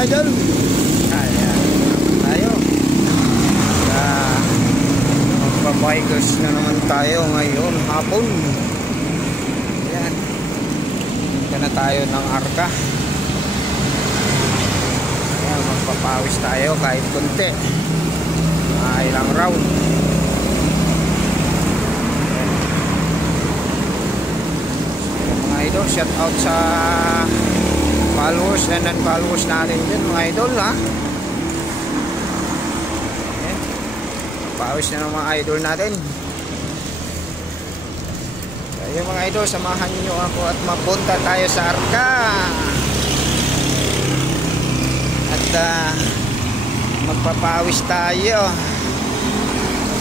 idol. Ayan, tayo. Magpapahikos na naman tayo ngayon hapon. Ayan. Punta na tayo ng Arca. Ayan, magpapawis tayo kahit konti. Ilang round. Mga idol, shout out sa followers and non-followers natin din mga idol ha. Okay. Pawis na ng mga idol natin. Kaya mga idol, samahan nyo ako at mapunta tayo sa Arca. At magpapawis tayo.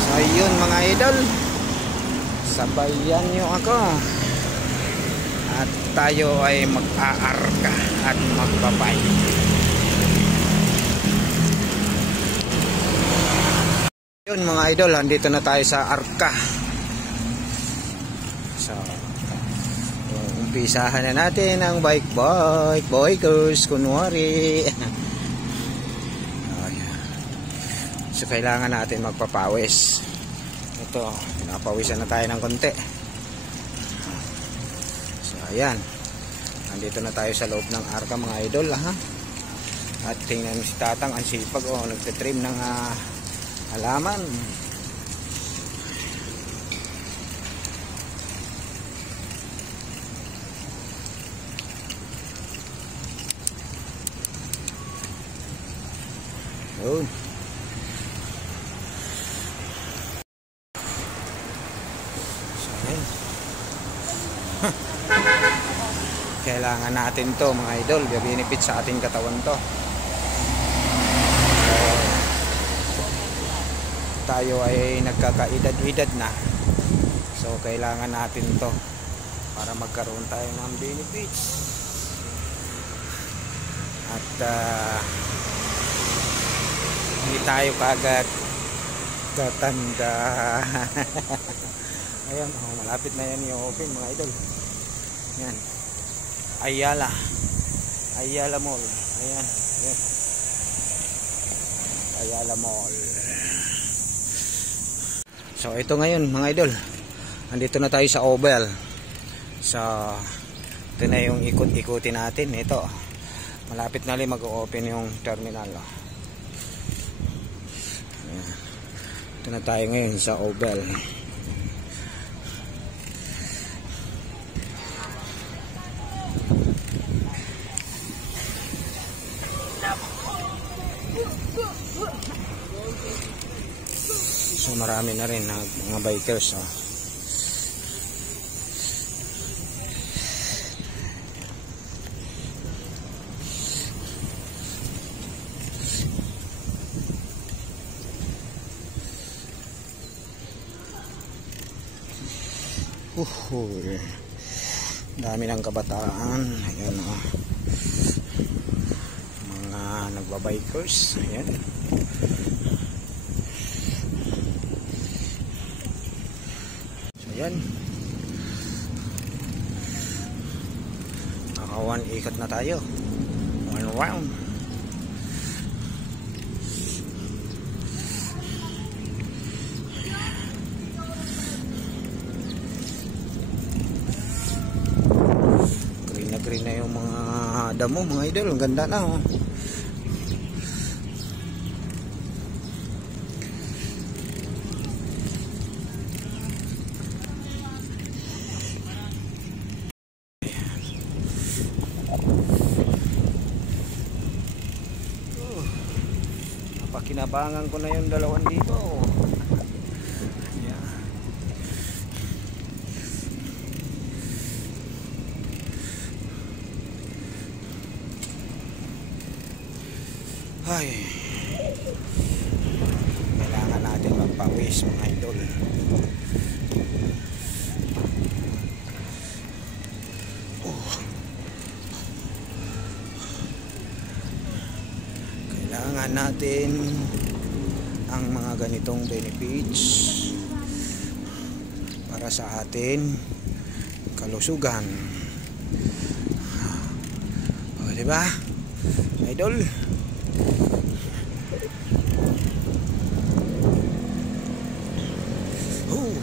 So yun mga idol, sabayan nyo ako. At tayo ay mag-aarka at magbabay. Yun mga idol, andito na tayo sa Arca. So, umpisahan na natin ang bikers, kunwari. So, kailangan natin magpapawis. Ito, napawisan na tayo ng konti. Ayan, nandito na tayo sa loob ng Arca mga idol ha. At tingnan mo si Tatang, ang sipag nagtitrim ng halaman. Yun. So, ayan. Kailangan natin to mga idol, benefit sa ating katawan to. Tayo ay nagkakaedad-edad na, so kailangan natin to para magkaroon tayo ng benefits. At hindi tayo kagad tatanda. Ayan, malapit na yan yung open mga idol. Yan, Ayala Mall. Ayan, ayan. Ayala Mall. So ito ngayon mga idol, andito na tayo sa Oval. So ito na yung ikot-ikutin natin. Ito, malapit na rin mag-open yung terminal. Ayan. Ito na tayo ngayon sa Oval. So marami na rin mga bikers dami ng kabataan. Ayan mga nagbabikers. Ayan. Ayan, naka-one ikot na tayo, one round. Green na yung mga damo mga idol, ang ganda na Napakinabangan ko na yung dalawan dito. Yeah. Ay, kailangan natin magpawis mga idol. Kailangan natin ang mga ganitong benefits para sa atin kalusugan. O, diba? Idol. Oh.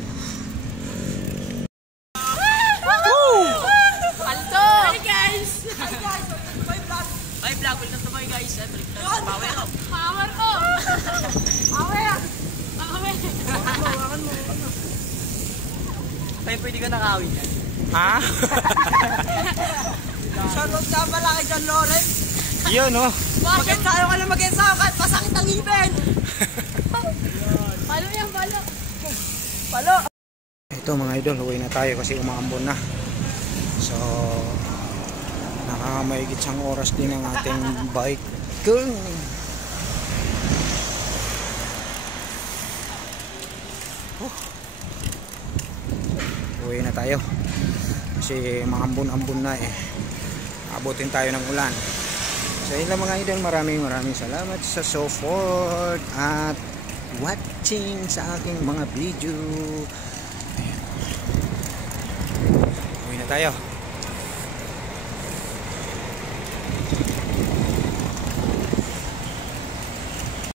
Palto! Hi guys! Hi guys! Hi vlog! Welcome to my guys! Power up! Power up! Power! Power! Ay, pwede ka nakawin yan. Ha? Shoutout ka pala kay John Lawrence. Yun, oh. Mag-ensayo ka na mag-ensayo kahit masakit ang ngipin. Palo yan, palo. Palo. Ito mga idol, uwi na tayo kasi umaambon na. So, nakakamaigit siyang oras din ang ating bike. Uwi na tayo kasi maambon-ambon na eh. Abutin tayo ng ulan. So yun lang mga idol, maraming salamat sa support at watching sa aking mga video. Ayan. Uwi na tayo.